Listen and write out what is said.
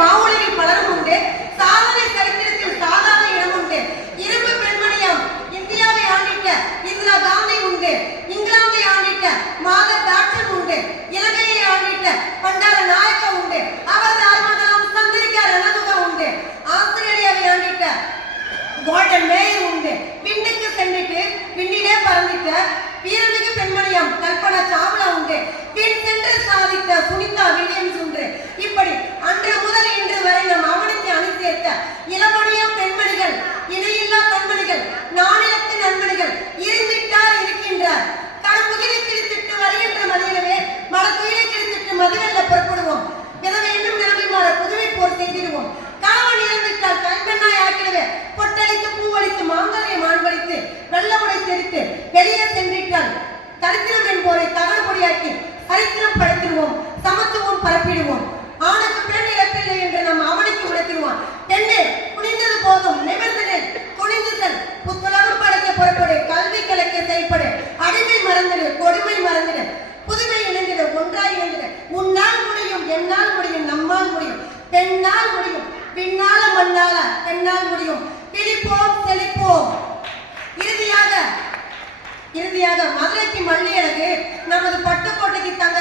மாவுலகில் பலரும் உண்டு. சாதனை சரித்திரத்தில் சாதாரண இடம் உண்டு. இரும்பு பெண்மணியம் இந்தியாவை ஆண்டிட்ட இந்திரா காந்தி உண்டு. இங்கிலாந்தை ஆண்டிட்ட மாதர் தாட்சன் உண்டு. இலங்கையை ஆண்டிட்ட பண்டார நாயக்க உண்டு. அவரது ஆழ்மகனம் சந்திரிகா ரணதுக உண்டு. ஆஸ்திரேலியாவை ஆண்டிட்ட கோல்டன் மேயர் உண்டு. விண்ணுக்கு சென்றுட்டு விண்ணிலே பறந்துட்ட பரப்பிடுவோம். ஆணுக்கு பெண் இழப்பில்லை என்று நாம் அவனுக்கு உடைத்திடுவான் தென்னே குனிந்தது போதும் நிமிர்ந்தது குனிந்துதல் புத்துலகம் படைக்க புறப்படு கல்வி கலைக்க செயல்படு. அடிமை மறந்துடு கொடுமை மறந்துடு. புதுமை இணைந்திட ஒன்றாய் இணைந்திட. உன்னால் முடியும் என்னால் முடியும் நம்மால் முடியும். பெண்ணால் முடியும் பின்னால மண்ணால பெண்ணால் முடியும். பிடிப்போம் தெளிப்போம் இறுதியாக இறுதியாக மதுரைக்கு மல்லி அழகு நமது பட்டுக்கோட்டைக்கு தங்க